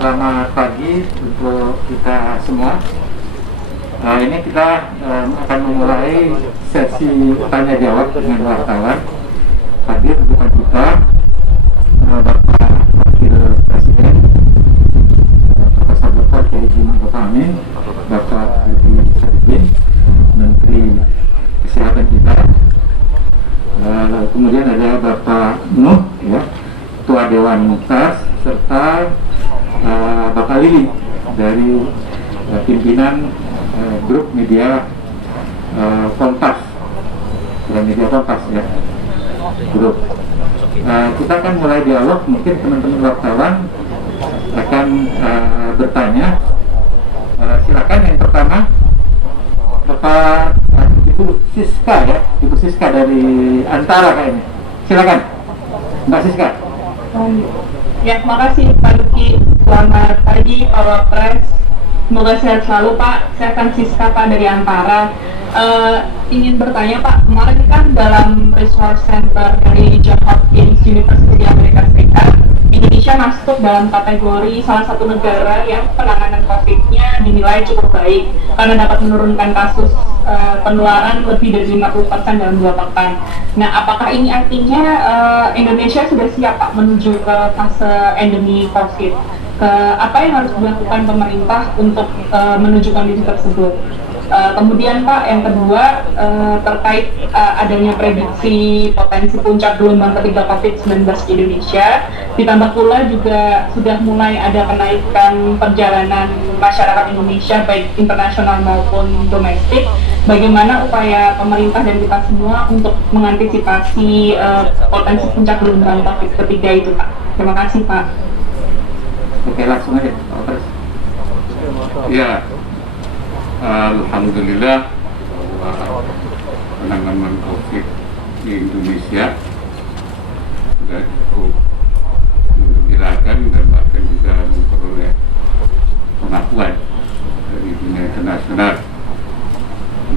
Selamat pagi untuk kita semua. Ini kita akan memulai sesi tanya jawab dengan wartawan. Hadir depan kita Bapak Wakil Presiden, Profesor Dr. Kiai Haji Ma'ruf Amin, Bapak Budi Sadikin, Menteri Kesehatan kita. Kemudian ada Bapak Nuh, ya, Ketua Dewan Mukhtar, serta Bapak Lili dari pimpinan grup media Kompas, media Kompas, ya, grup. Kita akan mulai dialog. Mungkin teman-teman wartawan akan bertanya. Silakan yang pertama Bapak Ibu Siska, ya, Ibu Siska dari Antara kayaknya. Silakan Mbak Siska. Ya, makasih Pak Duki. Selamat pagi Pak Wapres. Semoga sehat selalu Pak. Saya Francisca Pak dari Antara. Ingin bertanya Pak, kemarin kan dalam Resource Center dari Johns Hopkins University Amerika Serikat, Indonesia masuk dalam kategori salah satu negara yang penanganan COVID-nya dinilai cukup baik karena dapat menurunkan kasus penularan lebih dari 50% dalam 2 pekan. Nah, apakah ini artinya Indonesia sudah siap Pak menuju ke fase endemi COVID? Apa yang harus dilakukan pemerintah untuk menuju kondisi tersebut? Kemudian Pak, yang kedua terkait adanya prediksi potensi puncak gelombang ketiga COVID-19 di Indonesia, ditambah pula juga sudah mulai ada kenaikan perjalanan masyarakat Indonesia baik internasional maupun domestik. Bagaimana upaya pemerintah dan kita semua untuk mengantisipasi potensi puncak gelombang COVID ketiga itu Pak? Terima kasih Pak. Oke, langsung aja Pak Wapres. Ya, alhamdulillah bahwa penanganan COVID di Indonesia sudah cukup menggembirakan dan bahkan juga memperoleh pengakuan dari dunia internasional.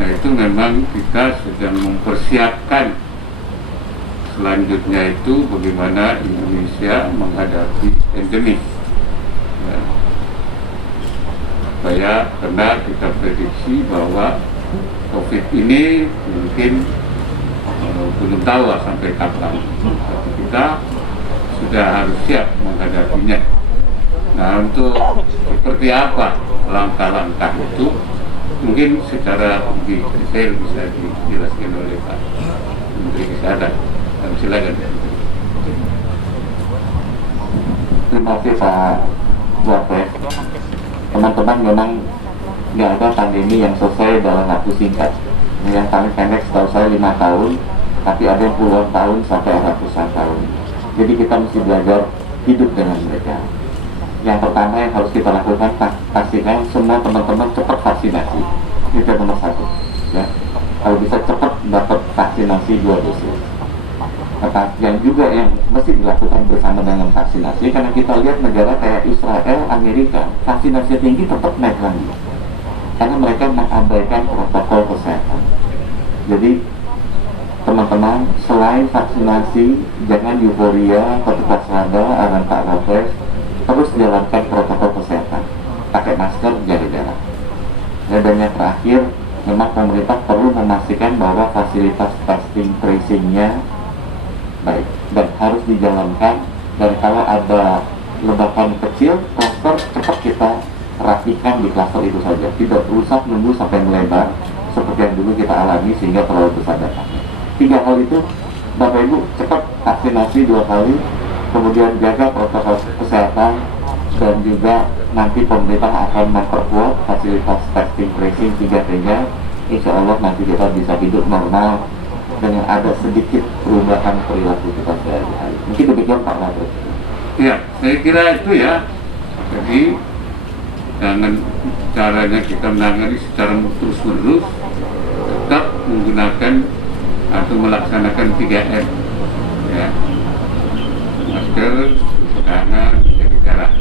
Nah, itu memang kita sedang mempersiapkan selanjutnya itu bagaimana Indonesia menghadapi endemi. Supaya karena kita prediksi bahwa COVID ini mungkin belum tahu sampai kapan, tapi kita sudah harus siap menghadapinya. Nah, untuk seperti apa langkah-langkah itu mungkin secara lebih detail bisa dijelaskan oleh Pak Menteri Kesehatan. Silakan. Terima kasih Pak Wapres. Teman-teman, memang nggak ada pandemi yang selesai dalam waktu singkat. Yang paling pendek setahu saya 5 tahun, tapi ada yang puluhan tahun sampai ratusan tahun. Jadi kita mesti belajar hidup dengan mereka. Yang pertama yang harus kita lakukan, pastikan semua teman-teman cepat vaksinasi. Itu nomor 1, ya. Kalau bisa cepat dapat vaksinasi 2 dosis. Yang juga yang mesti dilakukan bersama dengan vaksinasi, karena kita lihat negara kayak Israel, Amerika, vaksinasi tinggi tetap naik lagi karena mereka mengabaikan protokol kesehatan. Jadi teman-teman, selain vaksinasi, jangan euforia, tetap waspada, arahan Pak Wapres, terus jalankan protokol kesehatan, pakai masker, jaga jarak. Dan yang terakhir, memang pemerintah perlu memastikan bahwa fasilitas testing tracingnya baik dan harus dijalankan, dan kalau ada ledakan kecil, klaster cepat kita rapikan di klaster itu saja, tidak usah nunggu sampai melebar seperti yang dulu kita alami sehingga terlalu besar dampaknya. 3 hal itu Bapak Ibu, cepat vaksinasi 2 kali, kemudian jaga protokol kesehatan, dan juga nanti pemerintah akan memperkuat fasilitas testing tracing 3T-nya. Insya Allah nanti kita bisa hidup normal dengan ada sedikit perubahan perilaku kita sehari-hari. Mungkin demikian Pak Wapres. Ya, saya kira itu ya. Jadi jangan caranya kita menangani secara terus-menerus, tetap menggunakan atau melaksanakan 3M, ya. Masker, cuci tangan, menjaga jarak.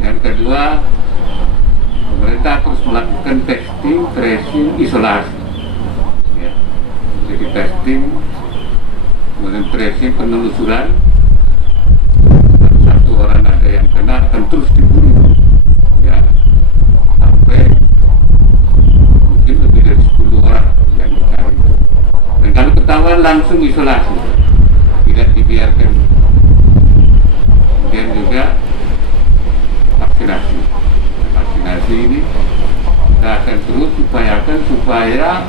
Yang kedua, pemerintah terus melakukan testing, tracing, isolasi. Jadi testing, kemudian tracing, penelusuran. Satu orang ada yang kena akan terus diburu langsung isolasi, tidak dibiarkan. Kemudian juga vaksinasi. Vaksinasi ini kita akan terus upayakan supaya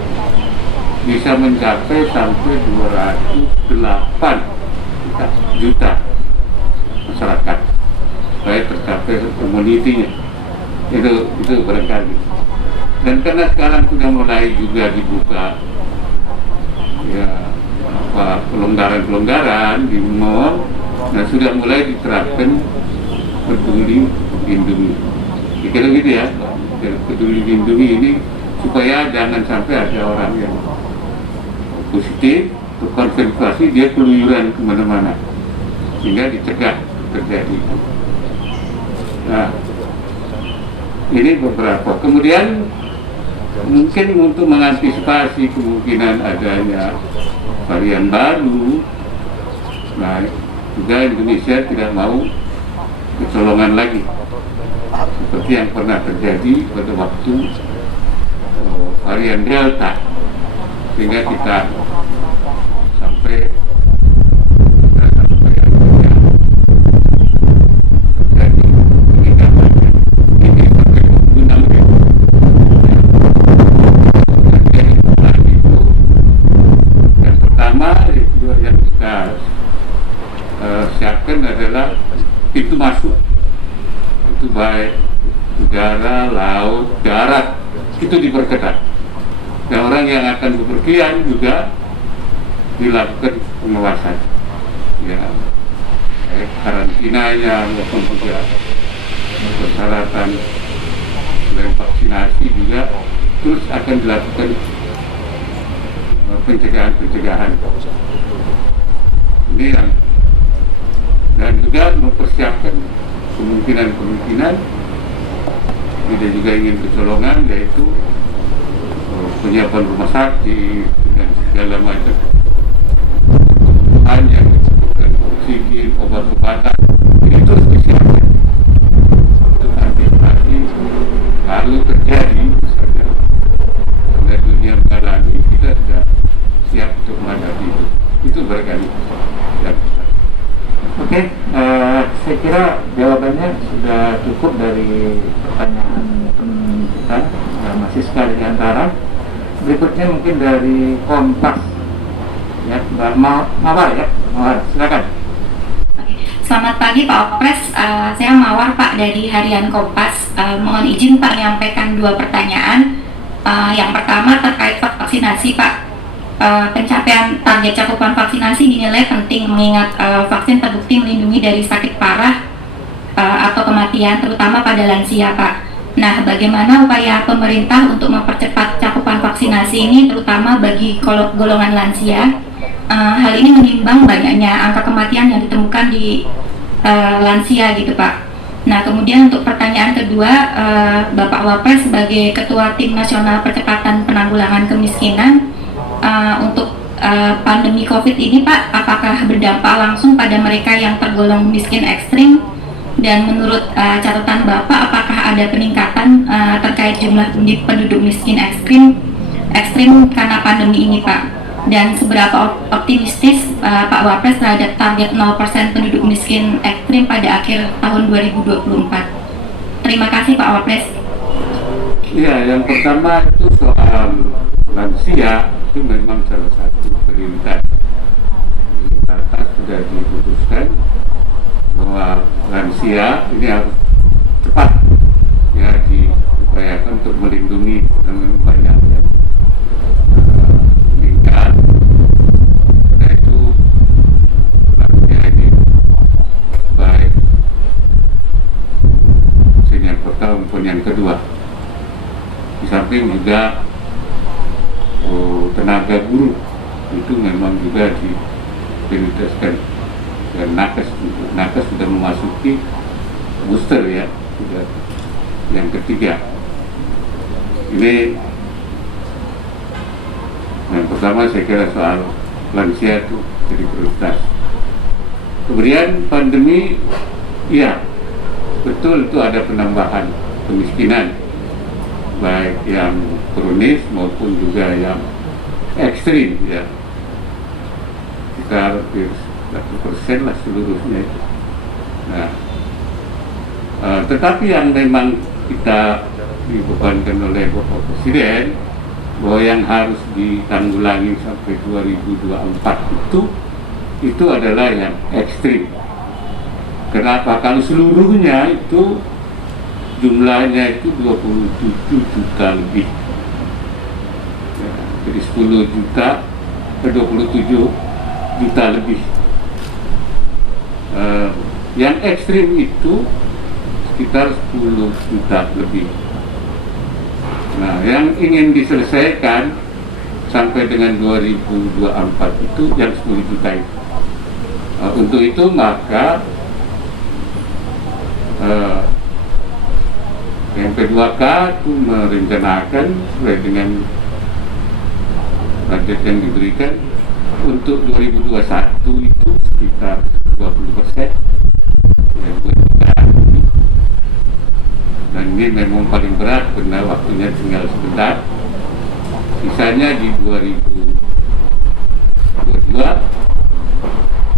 bisa mencapai sampai 208 juta masyarakat supaya tercapai community-nya. Itu barangkali. Dan karena sekarang sudah mulai juga dibuka ya pelonggaran di mall, nah sudah mulai diterapkan peduli lindungi. Kira gitu ya, peduli lindungi ini supaya jangan sampai ada orang yang positif terkonfirmasi dia keluyuran kemana-mana sehingga dicegah terjadi itu. Nah, ini beberapa. Kemudian mungkin untuk mengantisipasi kemungkinan adanya varian baru, nah juga Indonesia tidak mau kecolongan lagi seperti yang pernah terjadi pada waktu varian Delta, sehingga kita sampai terjadi peningkatan ini sampai 26.000. Yang pertama itu yang kita siapkan adalah pintu masuk, itu baik udara, laut, darat, itu diperketat. Dan orang yang akan bepergian juga dilakukan pengawasan, ya, karantinanya maupun juga persyaratan selain vaksinasi juga terus akan dilakukan pencegahan. Ini yang, dan juga mempersiapkan kemungkinan tidak juga ingin kecolongan, yaitu penyiapan rumah sakit dan segala macam kebutuhan yang diperlukan, oksigen, obat-obatan, ini terus disiapkan untuk antisipasi kalau terjadi misalnya pada dunia mengalami, kita sudah siap untuk menghadapi itu. Itu barangkali ya. Oke, saya kira jawabannya sudah cukup dari pertanyaan teman kita, masih sekali di antara. Berikutnya mungkin dari Kompas, ya, Mbak Mawar, ya, Mawar, silakan. Selamat pagi Pak Wapres, saya Mawar Pak dari Harian Kompas. Mohon izin Pak menyampaikan 2 pertanyaan. Yang pertama terkait vaksinasi Pak. Pencapaian target cakupan vaksinasi dinilai penting mengingat vaksin terbukti melindungi dari sakit parah atau kematian terutama pada lansia Pak. Nah, bagaimana upaya pemerintah untuk mempercepat cakupan vaksinasi ini terutama bagi golongan lansia? Hal ini menimbang banyaknya angka kematian yang ditemukan di lansia gitu Pak. Nah, kemudian untuk pertanyaan kedua, Bapak Wapres sebagai Ketua Tim Nasional Percepatan Penanggulangan Kemiskinan, untuk pandemi COVID ini Pak, apakah berdampak langsung pada mereka yang tergolong miskin ekstrim? Dan menurut catatan Bapak, apakah ada peningkatan terkait jumlah penduduk miskin ekstrim karena pandemi ini Pak? Dan seberapa optimistis Pak Wapres terhadap target 0% penduduk miskin ekstrim pada akhir tahun 2024? Terima kasih Pak Wapres. Ya, yang pertama itu soal lansia, itu memang salah satu prioritas. Di atas sudah diputuskan bahwa lansia ini harus cepat ya diupayakan untuk melindungi, karena memang banyak yang meninggal. Karena itu lansia ini baik vaksin yang pertama maupun yang kedua. Di samping juga tenaga guru itu memang juga diprioritaskan, dan nakes sudah memasuki booster ya, sudah yang ketiga. Ini yang pertama saya kira soal lansia itu jadi prioritas. Kemudian pandemi, ya betul itu ada penambahan kemiskinan, baik yang kronis maupun juga yang ekstrim ya. sekitar 100% lah seluruhnya itu. Nah, tetapi yang memang kita dibebankan oleh Bapak Presiden bahwa yang harus ditanggulangi sampai 2024 itu adalah yang ekstrim. Kenapa? Kalau seluruhnya itu jumlahnya itu 27 juta lebih. Ya, jadi 10 juta ke 27 juta lebih. Yang ekstrim itu sekitar 10 juta lebih. Nah, yang ingin diselesaikan sampai dengan 2024 itu yang 10 juta itu. Untuk itu maka yang P2K itu merencanakan sesuai dengan budget yang diberikan untuk 2021 itu sekitar 20%. Ya, 2 juta ini. Dan ini memang paling berat karena waktunya tinggal sebentar. Sisanya di 2022,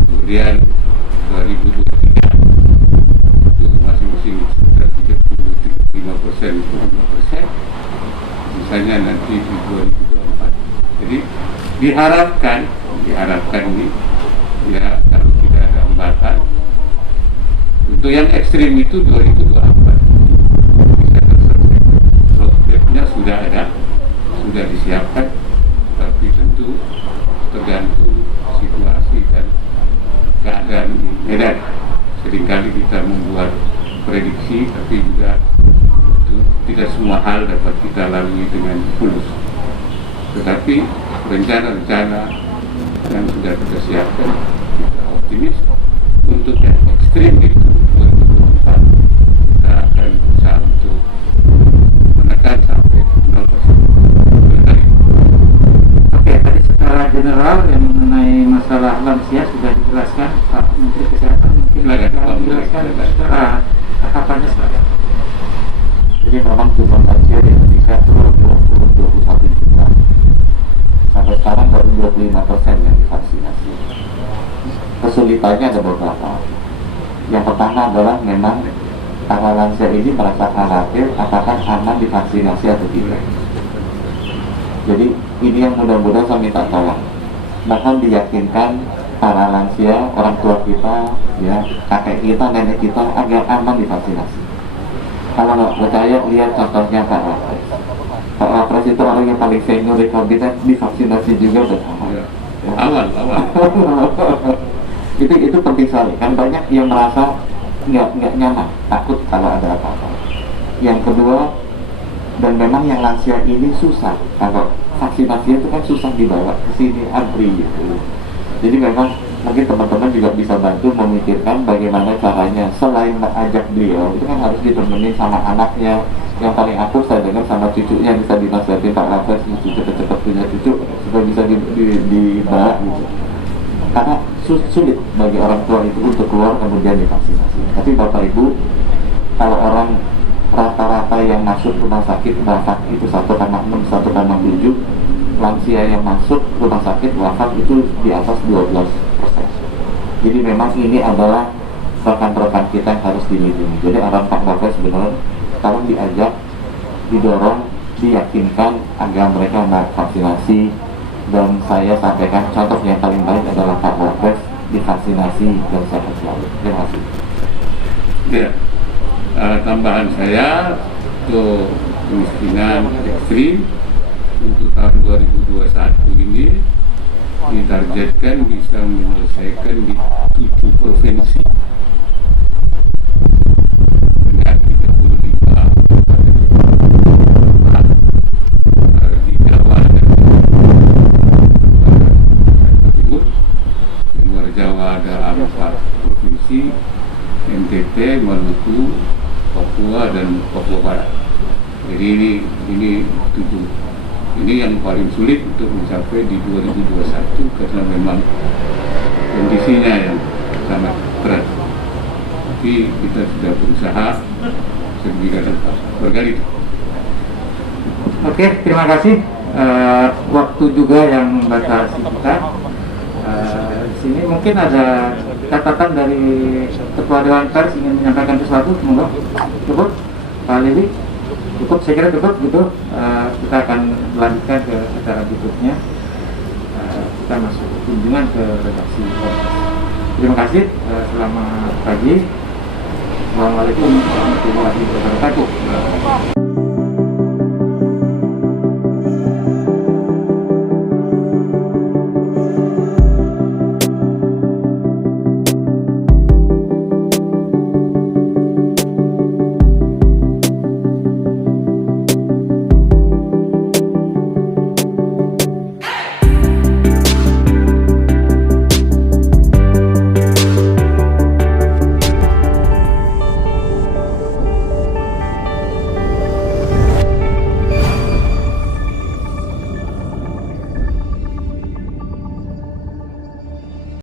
kemudian 2023 itu masing-masing sekitar 35%, 5%. Sisanya nanti di 2024. Jadi diharapkan ini ya kalau tidak ada hambatan untuk yang ekstrim itu 2024 bisa terselesaikan. Roadmapnya sudah ada, sudah disiapkan, tapi tentu tergantung situasi dan keadaan di Medan. Seringkali kita membuat prediksi, tapi juga itu tidak semua hal dapat kita lalui dengan mulus. Tetapi rencana-rencana yang sudah kita siapkan, kita optimis untuk yang ekstrim itu 2024 kita akan berusaha untuk menekan sampai 0%. Oke, tadi secara general yang mengenai masalah lansia sudah dijelaskan Pak Menteri Kesehatan. Mungkin akan dijelaskan secara tahapannya seperti apa. Jadi memang jumlah lansia di Indonesia itu 21 juta. Sampai sekarang baru 25% yang divaksinasi. Kesulitannya ada beberapa. Yang pertama adalah memang para lansia ini merasa khawatir apakah aman divaksinasi atau tidak. Jadi ini yang mudah-mudahan saya minta tolong. Bahkan diyakinkan para lansia, orang tua kita, ya kakek kita, nenek kita agar aman divaksinasi. Kalau nggak percaya, lihat contohnya Pak Wapres. Pak Wapres itu orang yang paling senior di kabinet, divaksinasi juga bersama. Ya. Awal. Itu penting sekali. Kan banyak yang merasa nggak nyaman, takut kalau ada apa-apa. Yang kedua, dan memang yang lansia ini susah. Kalau vaksinasi itu kan susah dibawa ke sini, antri gitu. Jadi memang mungkin teman-teman juga bisa bantu memikirkan bagaimana caranya. Selain mengajak beliau, itu kan harus ditemenin sama anaknya. Yang paling akur saya dengar sama cucunya, bisa dinasihatin Pak Wapres, cucu cepet-cepet punya cucu supaya bisa dibawa gitu. Karena sulit bagi orang tua itu untuk keluar kemudian divaksinasi. Tapi Bapak Ibu, kalau orang rata-rata yang masuk rumah sakit wafat itu 1,6, 1,7, lansia yang masuk rumah sakit wafat itu di atas 12%. Jadi memang ini adalah rekan-rekan kita yang harus dilindungi. Jadi arahan Pak Wapres sebenarnya tolong diajak, didorong, diyakinkan agar mereka mau vaksinasi. Dan saya sampaikan contoh yang paling baik adalah Pak Wapres divaksinasi dan sehat selalu. Terima kasih. Ya, tambahan saya untuk kemiskinan ekstrim untuk tahun 2021 ini ditargetkan bisa menyelesaikan di 7 provinsi dengan 35 di Jawa dan Timur. Di luar Jawa ada 4 provinsi, NTT, Maluku, Papua dan Papua Barat. Jadi ini 7. Ini yang paling sulit untuk mencapai di 2021 karena memang kondisinya yang sangat berat. Tapi kita sudah berusaha sedemikian rupa. Berkali. Oke, terima kasih. Waktu juga yang membatasi kita. sini. Mungkin ada catatan dari Ketua Dewan Pers ingin menyampaikan sesuatu, monggo. Cukup, Pak Lili? Cukup, saya kira cukup gitu. Kita akan melanjutkan ke acara berikutnya. Kita masuk kunjungan ke redaksi. Terima kasih, selamat pagi. Assalamualaikum warahmatullahi wabarakatuh.